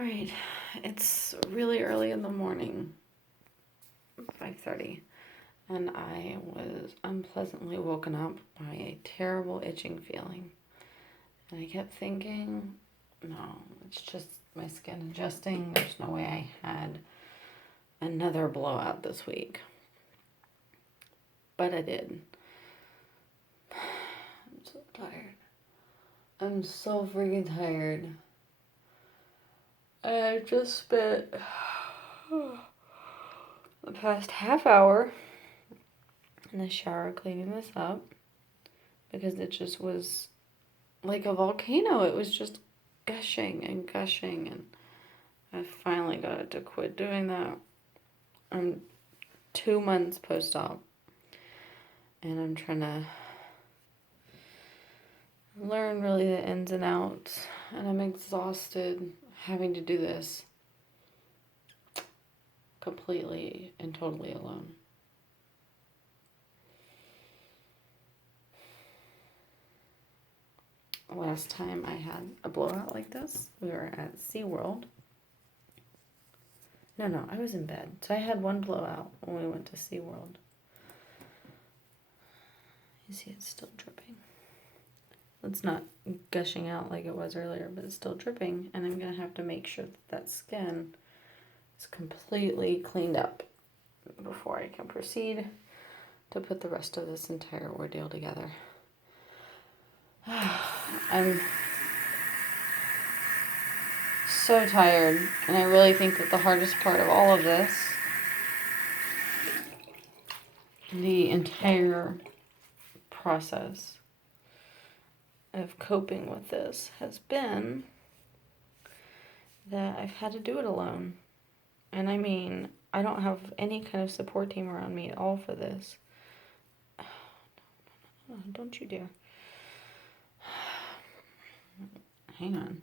All right, it's really early in the morning, 5:30, and I was unpleasantly woken up by a terrible itching feeling. And I kept thinking, no, it's just my skin adjusting. There's no way I had another blowout this week. But I did. I'm so tired. I'm so freaking tired. I just spent the past half hour in the shower cleaning this up because it just was like a volcano. It was just gushing and gushing, and I finally got it to quit doing that. I'm 2 months post-op, and I'm trying to learn really the ins and outs, and I'm exhausted having to do this completely and totally alone. Last time I had a blowout like this, we were at SeaWorld. No, I was in bed. So I had one blowout when we went to SeaWorld. You see it's still dripping. It's not gushing out like it was earlier, but it's still dripping, and I'm going to have to make sure that skin is completely cleaned up before I can proceed to put the rest of this entire ordeal together. I'm so tired, and I really think that the hardest part of all of this, the entire process of coping with this, has been that I've had to do it alone. And I mean, I don't have any kind of support team around me at all for this. No, don't you dare. Hang on.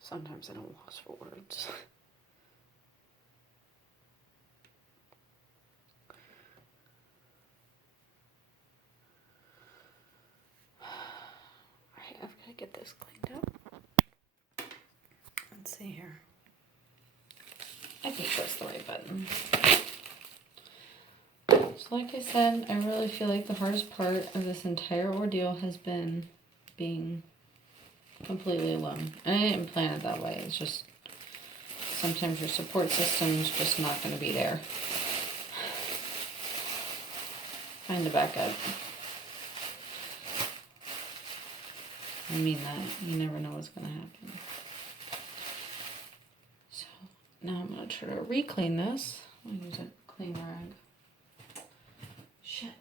Sometimes I'm lost for words. Alright, I've got to get this cleaned up. Let's see here. I think that's the right button. So like I said, I really feel like the hardest part of this entire ordeal has been being completely alone. And I didn't plan it that way. It's just sometimes your support system's just not going to be there. Find a backup. I mean that. You never know what's going to happen. So now I'm going to try to re-clean this. I'll use a clean rag. Shit.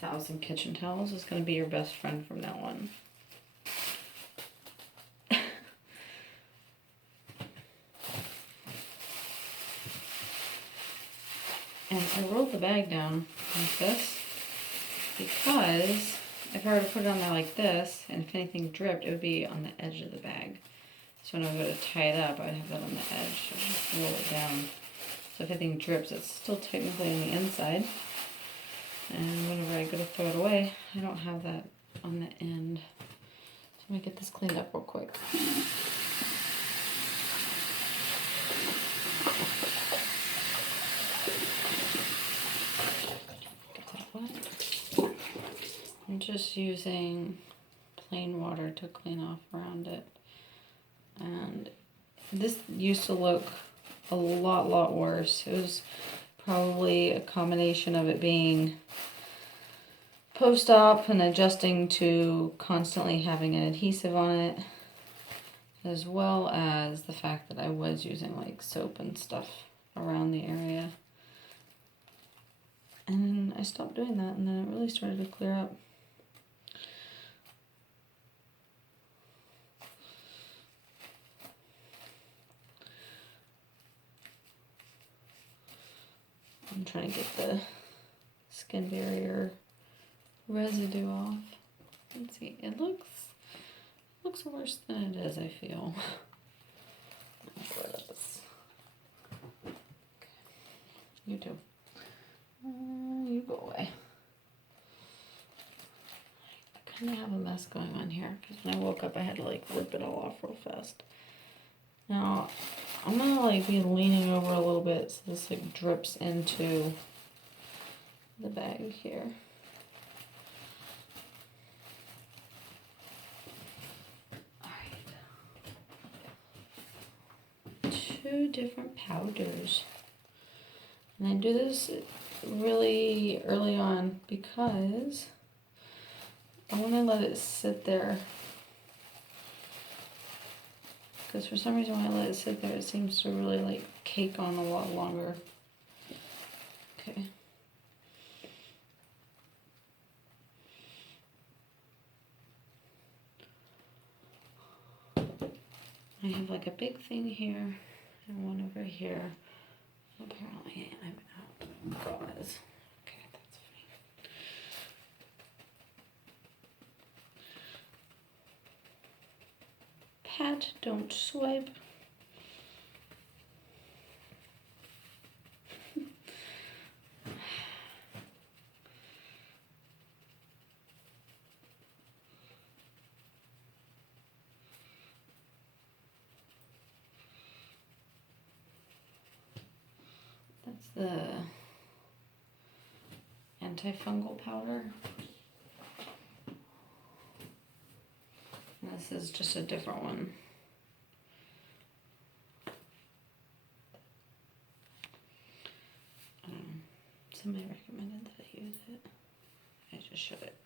1,000 kitchen towels is going to be your best friend from now on. And I rolled the bag down like this because if I were to put it on there like this, and if anything dripped, it would be on the edge of the bag. So when I go to tie it up, I would have that on the edge. So just roll it down. So if anything drips, it's still technically on the inside. And whenever I go to throw it away, I don't have that on the end. So I'm going to get this cleaned up real quick. Get that wet. I'm just using plain water to clean off around it. And this used to look a lot worse. It was probably a combination of it being post-op and adjusting to constantly having an adhesive on it, as well as the fact that I was using like soap and stuff around the area. And I stopped doing that, and then it really started to clear up. I'm trying to get the skin barrier residue off. Let's see, it looks worse than it is, I feel. Okay. You too. You go away. I kind of have a mess going on here because when I woke up I had to like rip it all off real fast. Now I'm gonna like be leaning over a little bit so this like drips into the bag here. Two different powders, and I do this really early on because I want to let it sit there, because for some reason when I let it sit there it seems to really like cake on a lot longer. Okay. I have like a big thing here and one over here. Apparently I'm out of gauze. Okay, that's fine. Pat, don't swipe. That's the antifungal powder. And this is just a different one. Somebody recommended that I use it. I just should it.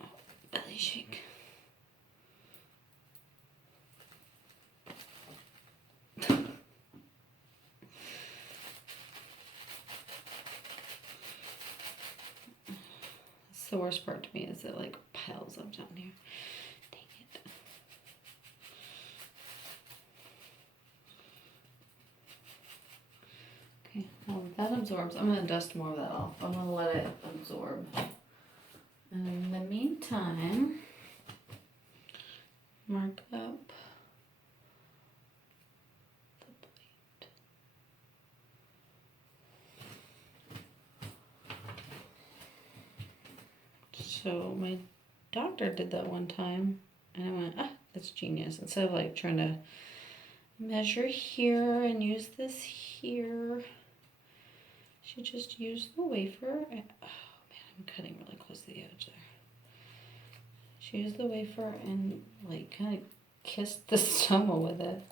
Oh, belly shake. The worst part to me is it like piles up down here. Dang it. Okay, well that absorbs. I'm gonna dust more of that off. I'm gonna let it absorb. And in the meantime, mark up the plate. So my doctor did that one time, and I went, that's genius. Instead of like trying to measure here and use this here, she just used the wafer. Oh man, I'm cutting really close to the edge there. She used the wafer and like kind of kissed the stoma with it.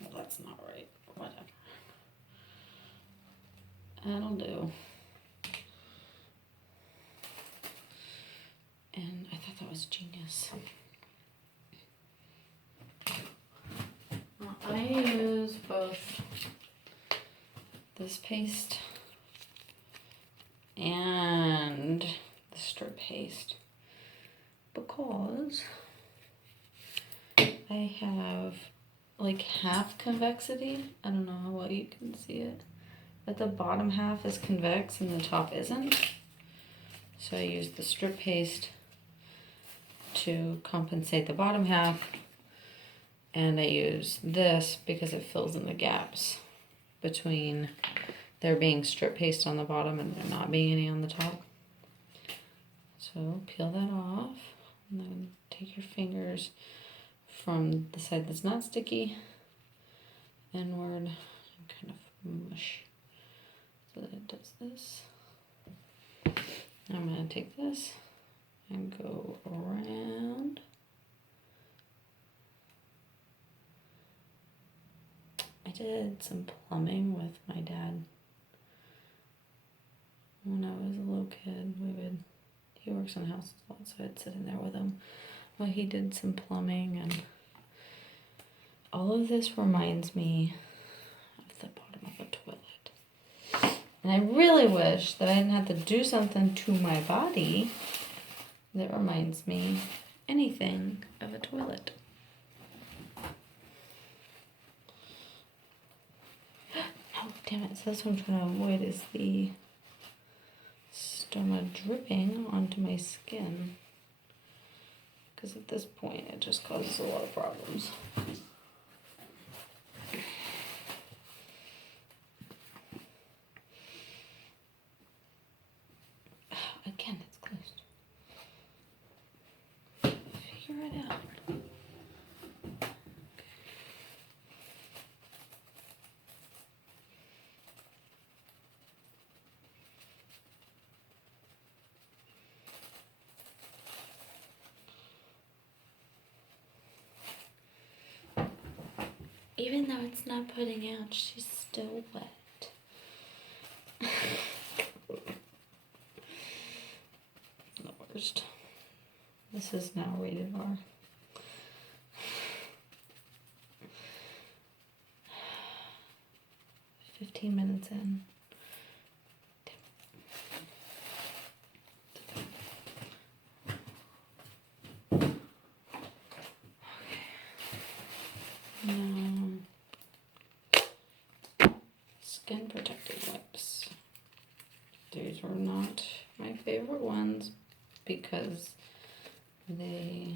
Well, that's not right. Whatever. That'll do. And I thought that was genius. Well, I use both this paste and the strip paste because I have like half convexity. I don't know how well you can see it, but the bottom half is convex and the top isn't. So I use the strip paste to compensate the bottom half, and I use this because it fills in the gaps between there being strip paste on the bottom and there not being any on the top. So peel that off, and then take your fingers from the side that's not sticky inward and kind of mush so that it does this. I'm going to take this and go around. I did some plumbing with my dad when I was a little kid. He works in houses a lot, so I'd sit in there with him while he did some plumbing, and all of this reminds me of the bottom of a toilet. And I really wish that I didn't have to do something to my body that reminds me anything of a toilet. Damn it, so that's what I'm trying to avoid is the stoma dripping onto my skin. Because at this point, it just causes a lot of problems. Again, it's closed. Figure it out. Even though it's not putting out, she's still wet. The worst. This is now rated R. "15 minutes in. Skin protective wipes. These were not my favorite ones because they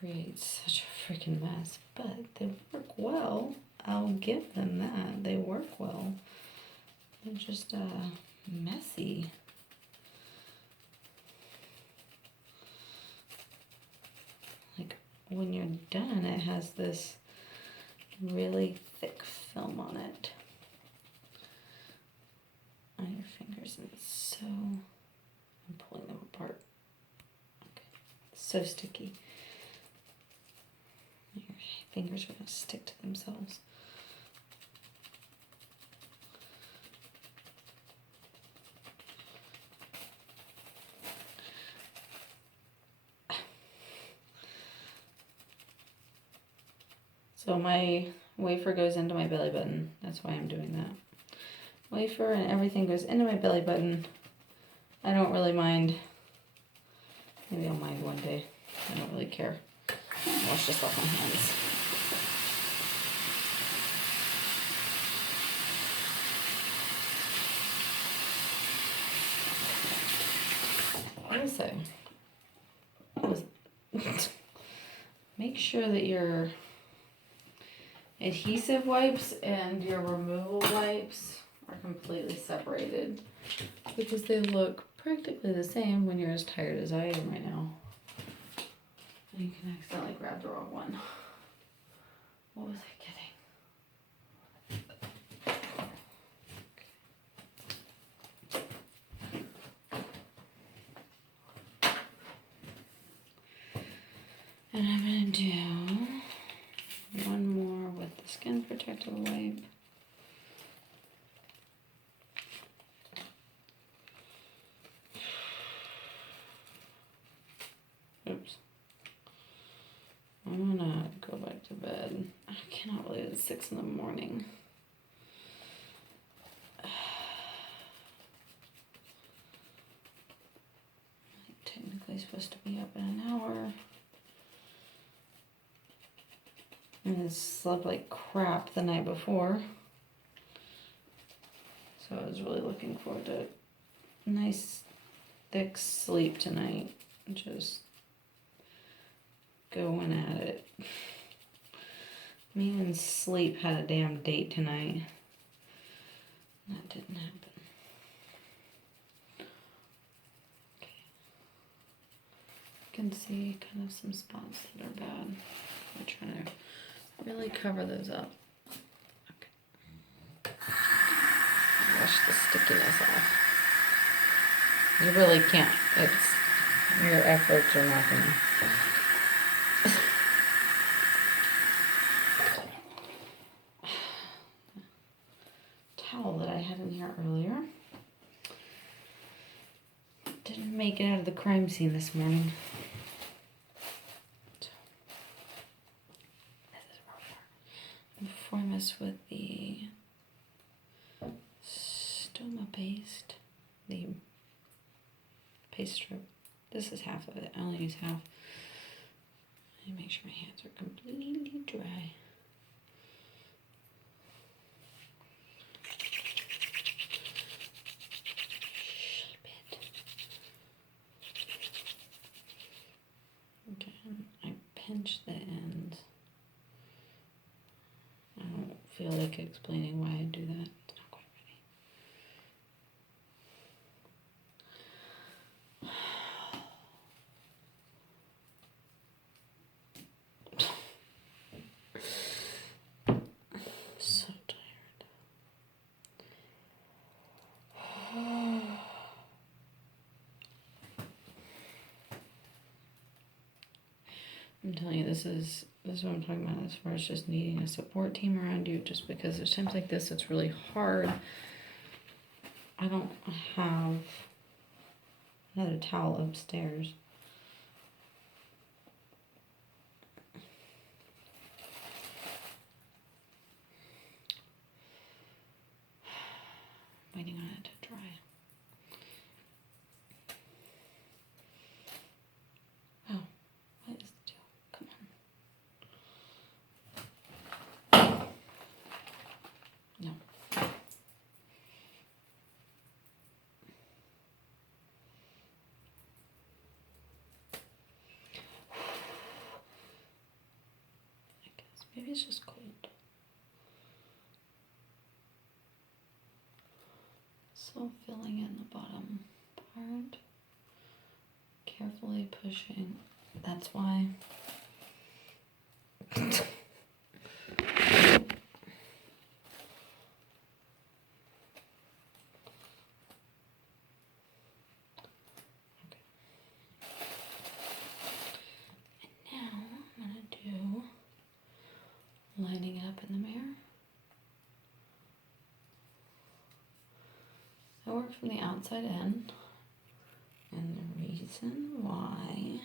create such a freaking mess, but they work well. I'll give them that. They work well. They're just messy. Like when you're done, it has this really thick film on it on your fingers, and it's so, I'm pulling them apart. Okay. So sticky. Your fingers are going to stick to themselves. So my wafer goes into my belly button. That's why I'm doing that. Wafer and everything goes into my belly button. I don't really mind. Maybe I'll mind one day. I don't really care. Wash this off my hands. Also, make sure that your adhesive wipes and your removal wipes are completely separated because they look practically the same when you're as tired as I am right now. And you can accidentally grab the wrong one. What was I getting? And I'm going to do one more with the skin protective wipe. Oops. I'm gonna go back to bed. I cannot believe it's 6 in the morning. I'm technically supposed to be up in an hour. And I slept like crap the night before. So I was really looking forward to a nice thick sleep tonight. Just going at it. Me and sleep had a damn date tonight. That didn't happen. Okay. You can see kind of some spots that are bad. I'm trying to really cover those up. Okay. Wash the stickiness off. You really can't. It's your efforts are not gonna. Towel that I had in here earlier didn't make it out of the crime scene this morning. Before I mess with the stoma paste, the paste strip, this is half of it. I only use half. I make sure my hands are completely dry. feel like explaining why I do that. It's not quite ready. So tired. I'm telling you, this is what I'm talking about as far as just needing a support team around you, just because there's times like this it's really hard. I don't have another towel upstairs. Waiting on it to dry. Oh, what is the deal? Come on. No. I guess maybe it's just cold. So filling in the bottom part, carefully pushing. That's why. Okay. And now I'm gonna do lining it up in the mirror. I work from the outside in, and the reason why,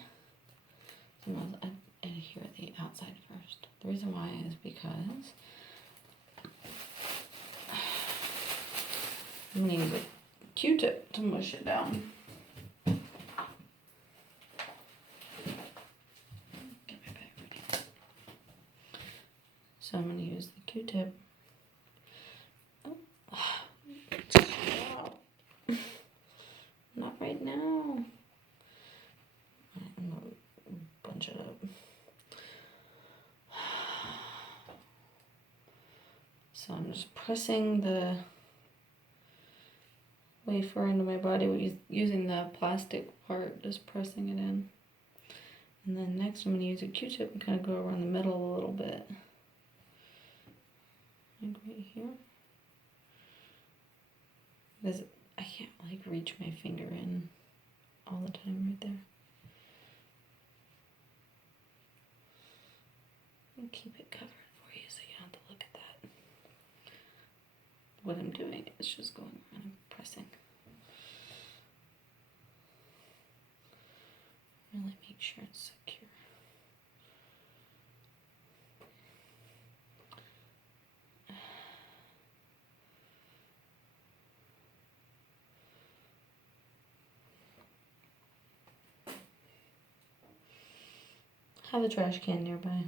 I adhere the outside first. The reason why is because I'm going to use a Q-tip to mush it down. Get my bag ready. So I'm going to use the Q-tip. Not right now. I'm going to bunch it up. So I'm just pressing the wafer into my body using the plastic part, just pressing it in. And then next I'm going to use a Q-tip and kind of go around the middle a little bit. Like right here. Because I can't like reach my finger in all the time right there. And keep it covered for you so you don't have to look at that. What I'm doing is just going around and pressing. Really make sure it's secure. Have a trash can nearby.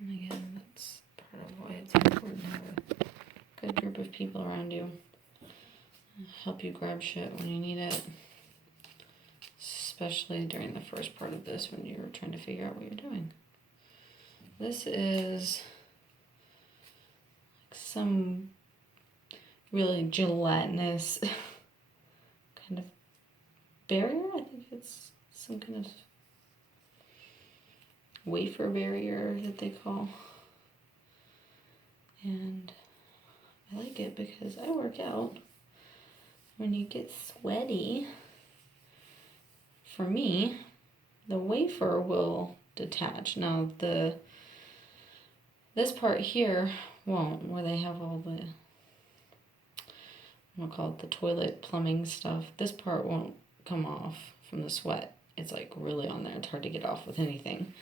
And again, that's part of why it's important to have a good group of people around you. Help you grab shit when you need it. Especially during the first part of this when you're trying to figure out what you're doing. This is some really gelatinous kind of barrier. I think it's some kind of wafer barrier that they call. And I like it because I work out. When you get sweaty, for me, the wafer will detach. Now this part here won't, where they have all the, we'll call it the toilet plumbing stuff. This part won't come off from the sweat. It's like really on there. It's hard to get off with anything.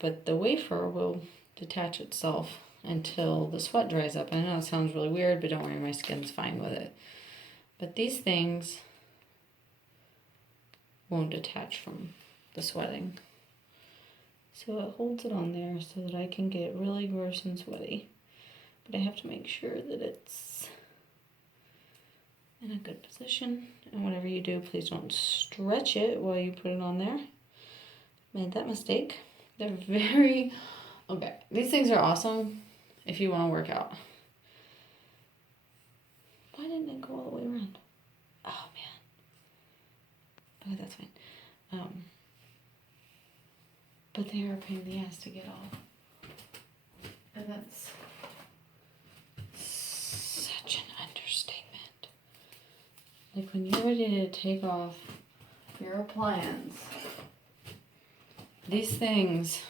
But the wafer will detach itself until the sweat dries up. I know it sounds really weird, but don't worry, my skin's fine with it. But these things won't detach from the sweating. So it holds it on there so that I can get really gross and sweaty. But I have to make sure that it's in a good position. And whatever you do, please don't stretch it while you put it on there. made that mistake. They're very, okay, these things are awesome if you want to work out. Why didn't it go all the way around? Oh, man. Okay, that's fine. But they are a pain in the ass to get off. And that's such an understatement. Like when you're ready to take off your appliance, these things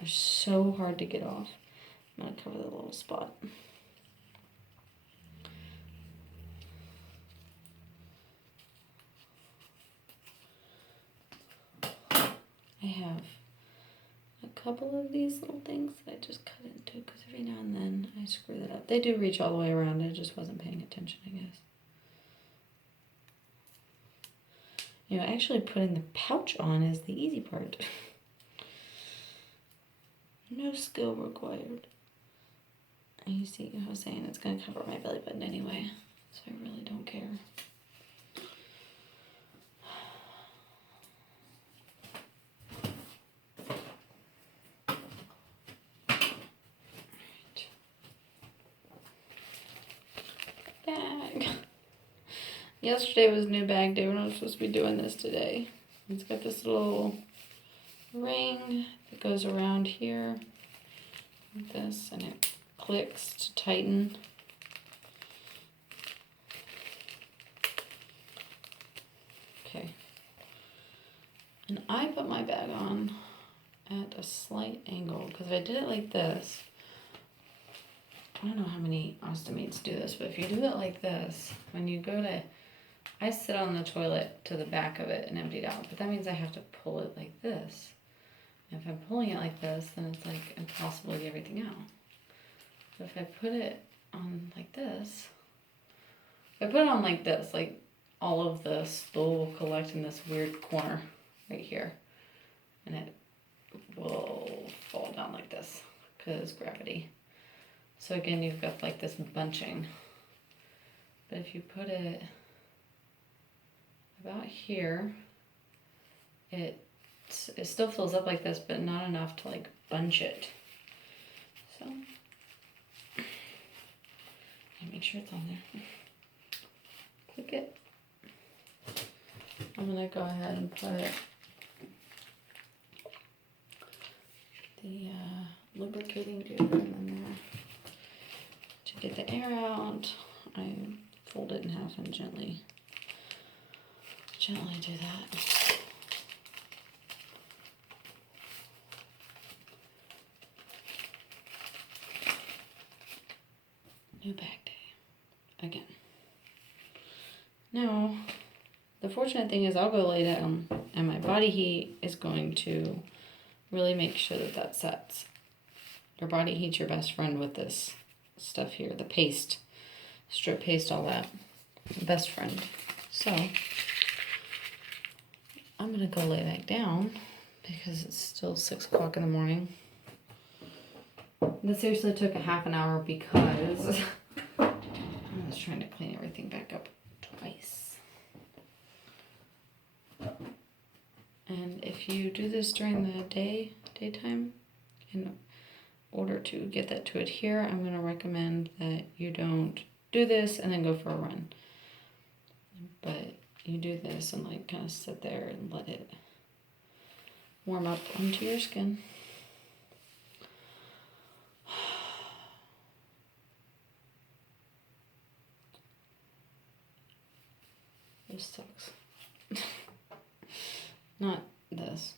are so hard to get off. I'm going to cover the little spot. I have a couple of these little things that I just cut into because every now and then I screw that up. They do reach all the way around. I just wasn't paying attention, I guess. You know, actually putting the pouch on is the easy part. No skill required. And you see, I was saying it's going to cover my belly button anyway, so I really don't care. Bag. Yesterday was new bag day when I was supposed to be doing this today. It's got this little ring that goes around here like this, and it clicks to tighten. Okay. And I put my bag on at a slight angle because if I did it like this, I don't know how many ostomates do this, but if you do it like this, when you go to, I sit on the toilet to the back of it and empty it out, but that means I have to pull it like this. And if I'm pulling it like this, then it's like impossible to get everything out. But if I put it on like this, if I put it on like this, like all of the stool will collect in this weird corner right here, and it will fall down like this because gravity. So again, you've got like this bunching. But if you put it about here, it still fills up like this, but not enough to like bunch it. So, make sure it's on there. Click it. I'm gonna go ahead and put the lubricating deodorant in there. To get the air out, I fold it in half and gently do that. New bag day again. Now, the fortunate thing is I'll go lay down and my body heat is going to really make sure that that sets. Your body heat's your best friend with this stuff here, the paste, strip paste, all that, best friend. So I'm gonna go lay back down because it's still 6 o'clock in the morning. This seriously took a half an hour because I was trying to clean everything back up twice. And if you do this during the daytime, in order to get that to adhere, I'm going to recommend that you don't do this and then go for a run. But you do this and like kind of sit there and let it warm up onto your skin. This sucks. Not this.